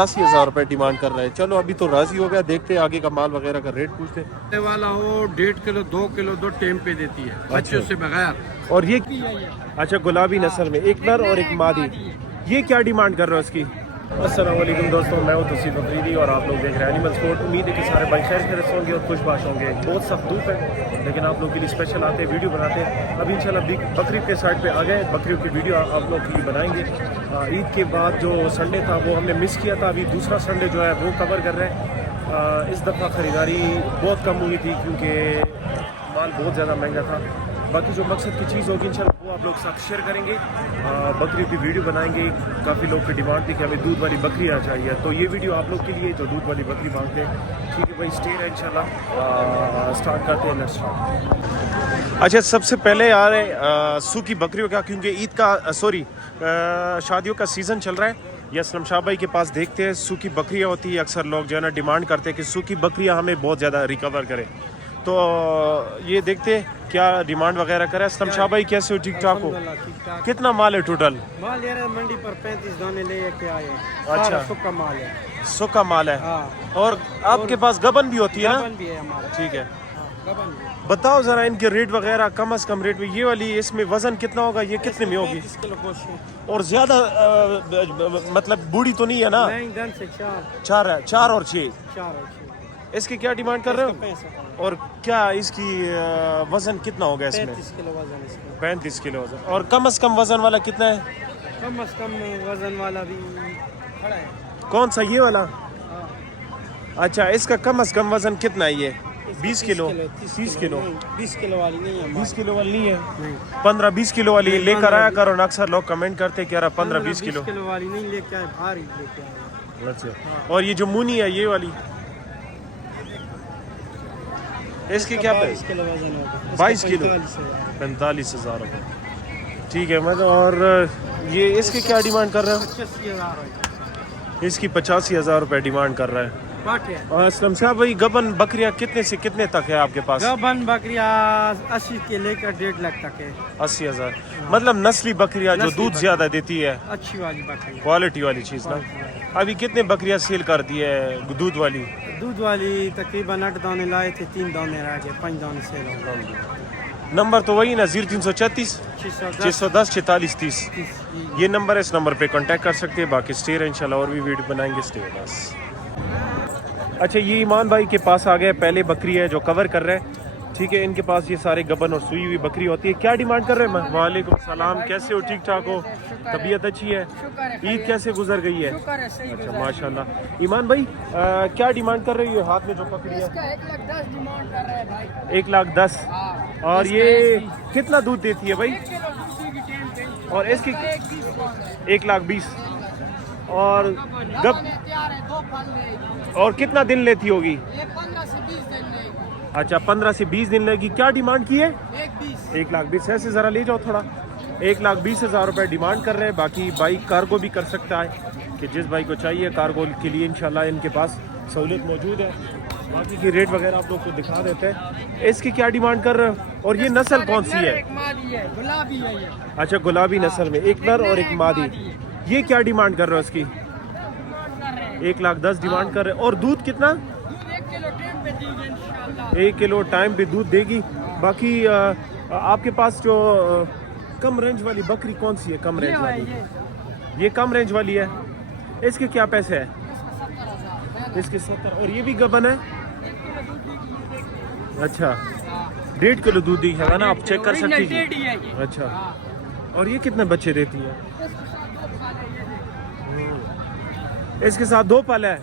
80,000 रुपए डिमांड कर रहे हैं। चलो अभी तो राजी हो गया, देखते हैं आगे का माल वगैरह का रेट पूछते हैं। वाला हो 1.5 किलो 2 किलो दो टाइम पे देती है बच्चों से बगैर। और ये अच्छा गुलाबी नस्ल में एक नर और एक मादी, ये क्या डिमांड कर रहे हो इसकी? अस्सलाम वालेकुम दोस्तों, मैं हूं तौसीफ अफरीदी और आप लोग देख रहे हैं एनिमल स्पोर्ट। उम्मीद है कि सारे भाई खैर खैरियत होंगे और खुशबाश होंगे। बहुत सख्त धूप है लेकिन आप लोग के लिए स्पेशल आते हैं, वीडियो बनाते हैं। अभी इंशाल्लाह बकरीद के साइड पे आ गए, बकरियों की वीडियो आप लोग के लिए बनाएंगे। ईद के बाद जो संडे था वो हमने मिस किया था, अभी दूसरा संडे जो है वो कवर कर रहे हैं। इस दफ़ा ख़रीदारी बहुत कम हुई थी क्योंकि माल बहुत ज़्यादा महंगा था। बाकी जो मकसद की चीज़ होगी इंशाल्लाह वो आप लोग साथ शेयर करेंगे, बकरी की वीडियो बनाएंगे। काफ़ी लोग की डिमांड थी कि हमें दूध वाली बकरी आ चाहिए, तो ये वीडियो आप लोग के लिए जो दूध वाली बकरी मांगते हैं। ठीक है भाई, स्टे है इंशाल्लाह। स्टार्ट करते हैं, लेट्स स्टार्ट। अच्छा, सबसे पहले आ रहे सूखी बकरियों का, क्योंकि ईद का शादियों का सीज़न चल रहा है। ये असलम शाह भाई के पास देखते हैं सूखी बकरियाँ होती है, अक्सर लोग जो है ना डिमांड करते हैं कि सूखी बकरियाँ हमें बहुत ज़्यादा रिकवर करें, तो ये देखते हैं क्या डिमांड वगैरह करे। असलम शाह भाई कैसे हो? ठीक ठाक हो? कितना माल है टोटल? माल यार मंडी पर 35 दाने ले के आए हैं। अच्छा, सूखा माल है। सूखा माल है। हाँ। और आपके पास गबन भी होती है ना? गबन भी है हमारा। ठीक है, गबन भी। बताओ ज़रा इनके रेट वगैरह, कम से कम रेट में। ये वाली इसमें वज़न कितना होगा, ये कितने में होगी? 35 किलो गोश्त है। और ज़्यादा मतलब बूढ़ी तो नहीं है ना? नहीं, 10 से 4 4 है, 4 और 6। 4 और 6। इसकी क्या डिमांड कर रहे हो? 65 और क्या इसकी वज़न कितना होगा इसमें? 35 किलो वजन इसका। 35 किलो वज़न। और कम से कम वज़न वाला कितना है? कम से कम वजन वाला भी खड़ा है। कौन सा, ये वाला? हाँ। अच्छा, इसका कम से कम वज़न कितना है ये? 20 किलो? 30 किलो? 20 किलो वाली नहीं है। 20 किलो वाली नहीं है? नहीं। 15-20 किलो वाली लेकर आया करो ना। अक्सर लोग कमेंट करते कि यार 15-20 किलो किलो वाली नहीं लेके आए, भारी लेके आए। अच्छा। और ये जो मुनी है ये वाली, इसकी क्या 22 किलो वजन होगा। 22 किलो? 45,000 रुपये। ठीक है, मतलब और ये इसकी क्या डिमांड कर रहे हो? 85,000। इसकी 85,000 रुपये डिमांड कर रहा है। और असलम साहब भाई, गबन बकरियां कितने से कितने तक है आपके पास? गबन बकरिया 80 के लेकर 1.5 लाख तक है। 80,000? मतलब नस्ली बकरियां जो दूध ज्यादा देती है, अच्छी वाली बकरी, क्वालिटी वाली चीज ना। अभी कितने बकरियां सेल कर दी है दूध वाली? दूध वाली तकरीबन 8 दाने लाए थे, 3 दाने रह गए, 5 दाने सेल हो गए। नंबर तो वही ना, 0334 610 44 30। ये नंबर है, इस नंबर पे कांटेक्ट कर सकते हैं। बाकी स्टे रहे इंशाल्लाह, और भी वीडियो बनाएंगे। स्टे बस। अच्छा, ये ईमान भाई के पास आ गए, पहले बकरी है जो कवर कर रहे हैं। ठीक है, इनके पास ये सारे गबन और सुई हुई बकरी होती है। क्या डिमांड कर रहे हैं? वालेकुम सलाम, कैसे हो? ठीक ठाक हो? तबीयत अच्छी है? ईद कैसे गुजर गई है? अच्छा माशाल्लाह। ईमान भाई क्या डिमांड कर रही है? हाथ में जो पकड़ी है 1,10,000 डिमांड कर रहे हैं भाई। 1,10,000। और ये कितना दूध देती है भाई? और इसकी 1,20,000। और और कितना दिन लेती होगी? 15 से 20 दिन लेगी। अच्छा, 15 से 20 दिन लेगी। क्या डिमांड की है? 1,20,000। ऐसे ज़रा ले जाओ थोड़ा। 1,20,000 रुपये डिमांड कर रहे हैं। बाकी भाई कार्गो भी कर सकता है, कि जिस भाई को चाहिए कार्गो के लिए इंशाल्लाह इनके पास सहूलियत मौजूद है। बाकी की रेट वगैरह आप लोग को दिखा देते हैं। इसकी क्या डिमांड कर रहे हो? और ये नस्ल कौन सी है? गुलाबी है ये। अच्छा, गुलाबी नस्ल में एक नर और एक मादी। ये क्या डिमांड कर रहे हो इसकी? 1,10,000 डिमांड कर रहे हैं। और दूध कितना? 1 किलो टाइम पे दूध देगी। बाकी आपके पास जो कम रेंज वाली बकरी कौन सी है? कम रेंज वाली, ये कम रेंज वाली है। इसके क्या पैसे है? इसके 70। और ये भी गबन है? अच्छा, 1.5 किलो दूध दी है ना, आप चेक कर सकती हैं। अच्छा, और ये कितने बच्चे देती है? इसके साथ 2 पल है।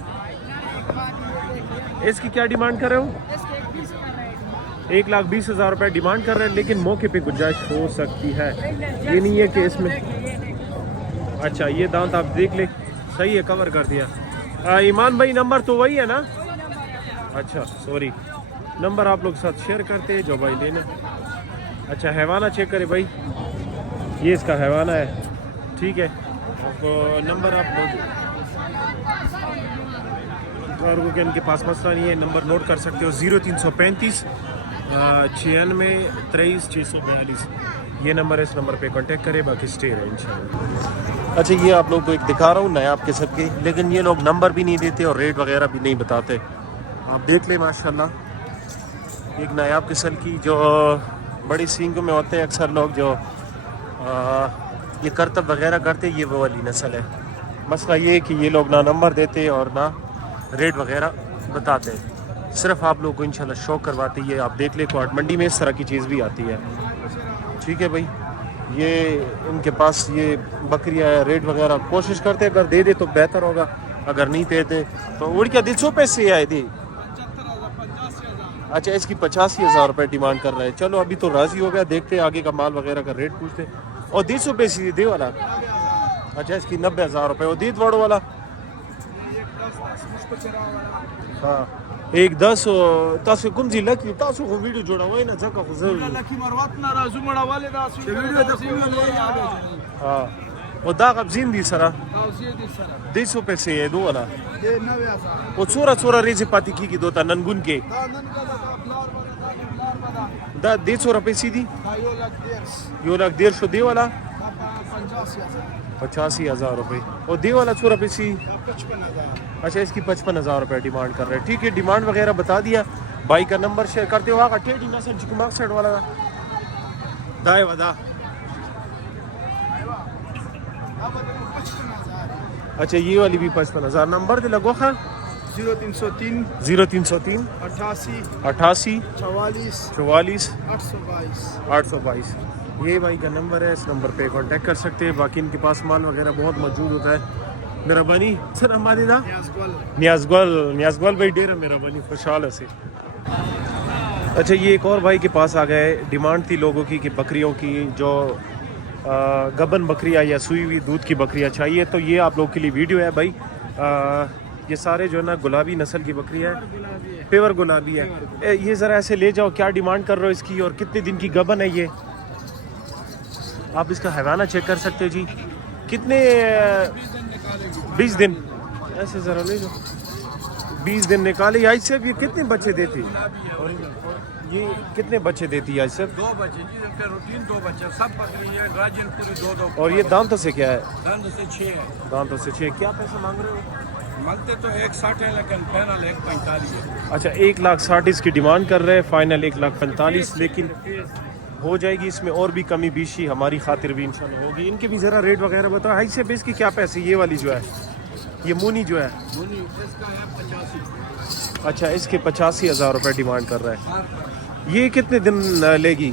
इसकी क्या डिमांड कर रहे हो? 1,20,000 रुपये डिमांड कर रहे हैं, लेकिन मौके पे गुंजाइश हो सकती है। ये नहीं है कि इसमें। अच्छा, ये दांत आप देख ले, सही है, कवर कर दिया। ईमान भाई नंबर तो वही है ना? अच्छा सॉरी, नंबर आप लोग साथ शेयर करते हैं जो भाई लेना। अच्छा, हैवाना चेक करे भाई, ये इसका हैवाना है। ठीक है, आपको नंबर आप लोग कार्गो के इनके पास मसला नहीं है, नंबर नोट कर सकते हो। 0335 96 23 642। یہ نمبر ہے, اس نمبر پہ کانٹیکٹ کرے, باقی اسٹے رہے انشاءاللہ. اچھا یہ آپ لوگ کو ایک دکھا رہا ہوں نایاب قسم کی, لیکن یہ لوگ نمبر بھی نہیں دیتے اور ریٹ وغیرہ بھی نہیں بتاتے. آپ دیکھ لیں ماشاءاللہ, ایک نایاب قسم کی جو بڑی سینگوں میں ہوتے ہیں اکثر لوگ جو یہ کرتب وغیرہ کرتے, یہ وہ والی نسل ہے. مسئلہ یہ ہے کہ یہ لوگ نہ نمبر دیتے اور نہ ریٹ وغیرہ بتاتے, صرف آپ لوگ کو انشاءاللہ شوق کرواتے. یہ آپ دیکھ لیں کوارٹ منڈی میں اس طرح کی چیز بھی آتی ہے. ٹھیک ہے بھائی, یہ ان کے پاس یہ بکریاں ریٹ وغیرہ کوشش کرتے, اگر دے دے تو بہتر ہوگا, اگر نہیں دیتے تو اڑ کیا 150 پیسے آئے تھے. اچھا اس کی 85,000 روپے ڈیمانڈ کر رہے ہیں. چلو ابھی تو راضی ہو گیا, دیکھتے ہیں آگے کا مال وغیرہ کا ریٹ پوچھتے. اور 150 پیسے دے والا, اچھا اس کی 90,000 روپے. اور دیت واڑو والا ہاں 110 تاسو کوم ضلع کې تاسو خو ویډیو جوړوئ نه ځکه خو زه لکه مروت نه راځو مړواله دا ویډیو د کوم ها او دا غبزین دي سره توصیه دي سره 200 پیسې یې دوه ولا د 90,000 او څوره ریزه پاتې کیږي دوته ننګون کې دا نن کله دا بلار ولا دا 150 روپے سي دي دا یو لک 150 دی والا 85,000 85,000 روپے. اور دی والا 100 روپے سی 55,000 اچھا اس کی 55,000 روپے ڈیمانڈ کر رہے ہیں. ٹھیک ہے ڈیمانڈ وغیرہ بتا دیا, بھائی کا نمبر شیئر کرتے ہو. آگا ٹیڈی نسل چکماک سائڈ والا دائے ودا اچھا یہ والی بھی 55,000. نمبر دے لگو خواہ 0303 0303 88 88 44 44 822 822. یہ بھائی کا نمبر ہے, اس نمبر پہ کانٹیکٹ کر سکتے ہیں. باقی ان کے پاس مال وغیرہ بہت موجود ہوتا ہے. مہربانی سر ہمارے دا نیاز گول بھائی ڈیر مہربانی خوشحال سے. اچھا یہ ایک اور بھائی کے پاس آ گئے. ڈیمانڈ تھی لوگوں کی کہ بکریوں کی جو گبن بکریاں یا سوئی ہوئی دودھ کی بکریاں چاہیے, تو یہ آپ لوگ کے لیے ویڈیو ہے بھائی. یہ سارے جو ہے نا گلابی نسل کی بکری ہے, پیور گلابی ہے. یہ ذرا ایسے لے جاؤ, کیا ڈیمانڈ کر رہے ہو اس کی اور کتنے دن کی گبن ہے یہ؟ آپ اس کا حیوانہ چیک کر سکتے ہیں جی. کتنے 20 دن ایسے ذرا لے جاؤ, 20 دن نکالے. آج سے یہ کتنے بچے دیتی, یہ کتنے بچے دیتی ہے آج سے؟ 2 بچے جی روٹین 2 بچے سب بکری ہے گاجن پوری 2 اور یہ دانتوں سے کیا ہے؟ دانتوں سے 6 ہے. دانتوں سے 6. کیا پیسے مانگ رہے ہو؟ مانگتے تو 160 ہے لیکن فائنل 145 ہے. اچھا 1,60,000 اس کی ڈیمانڈ کر رہے ہیں, فائنل 1,45,000. لیکن ہو جائے گی اس میں اور بھی کمی بیشی ہماری خاطر بھی انشاءاللہ ہوگی. ان کے بھی ذرا ریٹ وغیرہ بتاؤ. ہائی سے بیس کی کیا پیسے؟ یہ والی جو ہے یہ مونی جو ہے اس کا ہے 85. اچھا اس کے 85,000 روپے ڈیمانڈ کر رہا ہے. یہ کتنے دن لے گی؟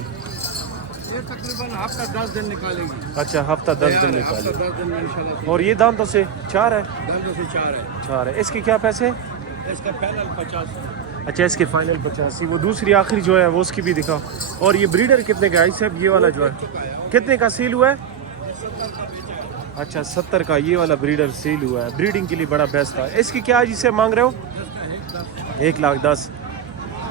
یہ تقریباً ہفتہ 10 دن نکالے گی. اچھا ہفتہ 10 دن نکالے. 10 دن میں انشاءاللہ. اور یہ دانتوں سے 4 ہے؟ دانتوں سے 4 ہے. 4 ہے. اس کے کیا پیسے؟ اس کا فائنل 50 ہے. اچھا اس کے فائنل 85. وہ دوسری آخری جو ہے وہ اس کی بھی دکھاؤ. اور یہ بریڈر کتنے کا ہے صاحب؟ یہ والا جو ہے کتنے کا سیل ہوا ہے؟ اچھا 70 کا یہ والا بریڈر سیل ہوا ہے. بریڈنگ کے لیے بڑا بیسٹ تھا. اس کی کیا جسے مانگ رہے ہو؟ 1,10,000.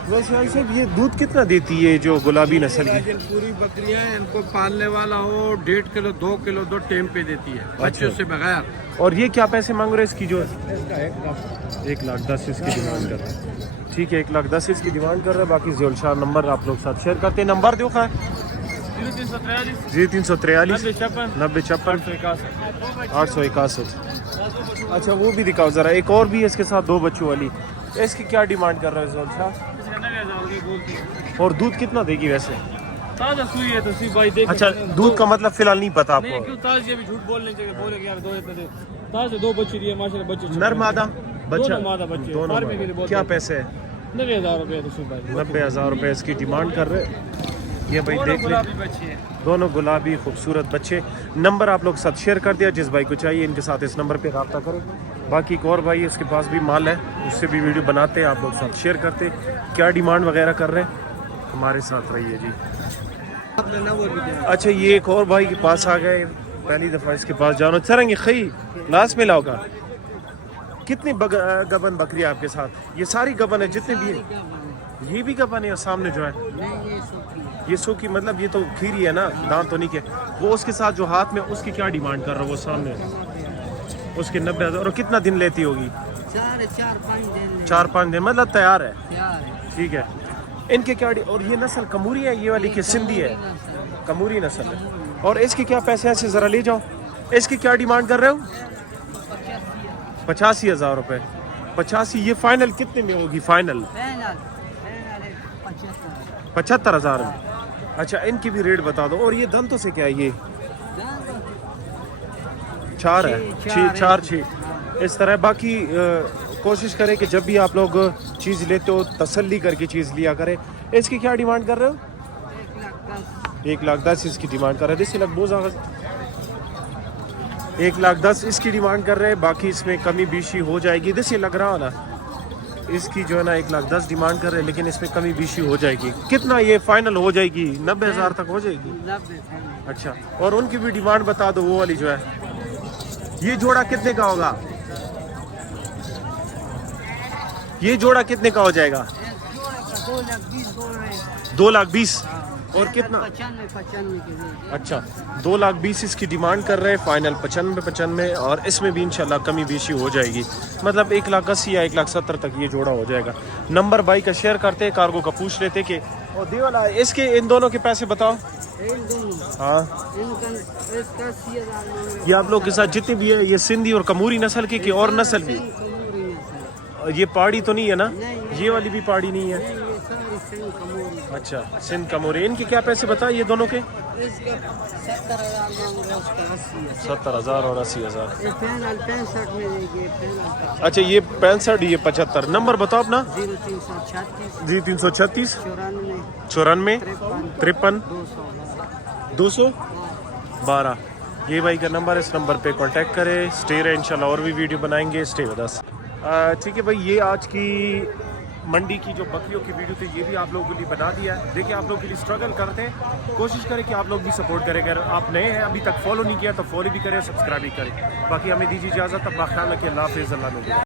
ویسے آئی صاحب یہ دودھ کتنا دیتی ہے جو گلابی نسل کی؟ پوری بکریاں ان کو پالنے والا ہو 1.5 کلو 2 کلو 2 ٹائم پہ دیتی ہے بچوں سے بغیر. اور یہ کیا پیسے مانگ رہے ہیں اس کی جو ہے؟ 1,10,000 اس کی ڈیمانڈ کر رہے ہیں. ٹھیک ہے 1,10,000 اس کی ڈیمانڈ کر رہے ہیں. باقی ذیول شاہ نمبر آپ لوگ ساتھ شیئر کرتے ہیں. نمبر دو خواہ 0343 9056 861. اچھا وہ بھی دکھاؤ ذرا. ایک اور بھی ہے اس کے ساتھ 2 بچوں والی. اس کی کیا ڈیمانڈ کر رہے ہیں ذیول شاہ؟ اور دودھ کتنا دے گی ویسے؟ تازہ سوئی ہے تو سی بھائی دیکھ. اچھا دودھ کا مطلب فی الحال نہیں پتا آپ نہیں کو؟ کیوں تازہ بھی جھوٹ بولنے چاہیے, بولے کہ یار 2 اتنے دے تازہ 2 بچے دیے ماشاءاللہ. بچے نر مادہ بچہ دونوں مادہ بچے دونوں فارمی کے لیے مادہ. بہت کیا پیسے ہے؟ 90,000 روپے تو سی بھائی 90,000 روپے اس کی ڈیمانڈ کر رہے. یہ بھائی دیکھ لیں گلابی بچے ہیں. دونوں گلابی خوبصورت بچے. نمبر آپ لوگ ساتھ شیئر کر دیا, جس بھائی کو چاہیے ان کے ساتھ اس نمبر پہ رابطہ کریں. باقی ایک اور بھائی اس کے پاس بھی مال ہے, اس سے بھی ویڈیو بناتے ہیں, آپ لوگ ساتھ شیئر کرتے. کیا ڈیمانڈ وغیرہ کر رہے ہیں ہمارے ساتھ رہیے جی. اچھا یہ ایک اور بھائی کے پاس آ گئے, پہلی دفعہ اس کے پاس جانو چرنگی خی لاس میں لاؤ گا. کتنی گبن بکری آپ کے ساتھ؟ یہ ساری گبن ہے جتنے بھی ہیں؟ یہ بھی گبن ہے اور سامنے جو ہے یہ سو کی مطلب یہ تو کھیری ہے نا, دانت تو نہیں کے. وہ اس کے ساتھ جو ہاتھ میں اس کی کیا ڈیمانڈ کر رہا ہے وہ سامنے اس کے 90,000. اور کتنا دن لیتی ہوگی؟ 4-5 دن مطلب تیار ہے. ٹھیک ہے. ان کے کیا اور یہ نسل کموری ہے یہ والی کہ سندھی ہے؟ कमूरी नस्ल है। और इसकी क्या पैसे हैं, ज़रा ले जाओ। इसकी क्या डिमांड कर रहे हो? 85,000 रुपये। 85 ये फाइनल कितने में होगी? फाइनल 75,000 में। अच्छा इनकी भी रेट बता दो। और ये दंतों से क्या है? ये 4 है, 6 इस तरह। बाकी कोशिश करें कि जब भी आप लोग चीज़ लेते हो तसल्ली करके चीज़ लिया करें। इसकी क्या डिमांड कर रहे हो? 1,10,000 इसकी डिमांड कर रहे हैं। 1,10,000 इसकी डिमांड कर रहे हैं। बाकी इसमें कमी बेशी हो जाएगी। जैसे लग रहा ना इसकी जो है ना 1,10,000 डिमांड कर रहे हैं, लेकिन इसमें कमी बेशी हो जाएगी। कितना ये फाइनल हो जाएगी? 90,000 तक हो जाएगी। अच्छा और उनकी भी डिमांड बता दो, वो वाली जो है। ये जोड़ा कितने का होगा? ये जोड़ा कितने का हो जाएगा? 2,20,000। और कितना? 95 अच्छा 2,20,000 इसकी डिमांड कर रहे हैं। फाइनल 95 और इसमें भी इंशाल्लाह कमी बेशी हो जाएगी। मतलब 1,80,000 या 1,70,000 तक ये जोड़ा हो जाएगा। नंबर भाई का शेयर करते हैं, कार्गो का पूछ लेते कि और दे वाला इसके इन दोनों के पैसे बताओ। हाँ ये आप लोग के साथ जितने भी है, ये सिंधी और कमूरी नस्ल की और नस्ल भी? ये पहाड़ी तो नहीं है ना? ये वाली भी पहाड़ी नहीं है। अच्छा सिंध कमोरी। इनके क्या पैसे बता ये दोनों के? 70,000 और 80,000। अच्छा ये 65, ये 75। नंबर बताओ अपना। 0336 94 53 212। ये भाई का नंबर है, इस नंबर पे कांटेक्ट करें। स्टे रहे, इंशाल्लाह और भी वीडियो बनाएंगे। Stay with us. ठीक है भाई, ये आज की मंडी की जो बकरियों की वीडियो थी ये भी आप लोगों के लिए बना दिया है। देखिए आप लोगों के लिए स्ट्रगल करते हैं, कोशिश करें कि आप लोग भी सपोर्ट करें। अगर आप नए हैं अभी तक फॉलो नहीं किया तो फॉलो भी करें, सब्सक्राइब भी करें। बाकी हमें दीजिए इजाज़त। अब ख्याल रखिए। अल्लाह हाफ़िज़। अल्लाह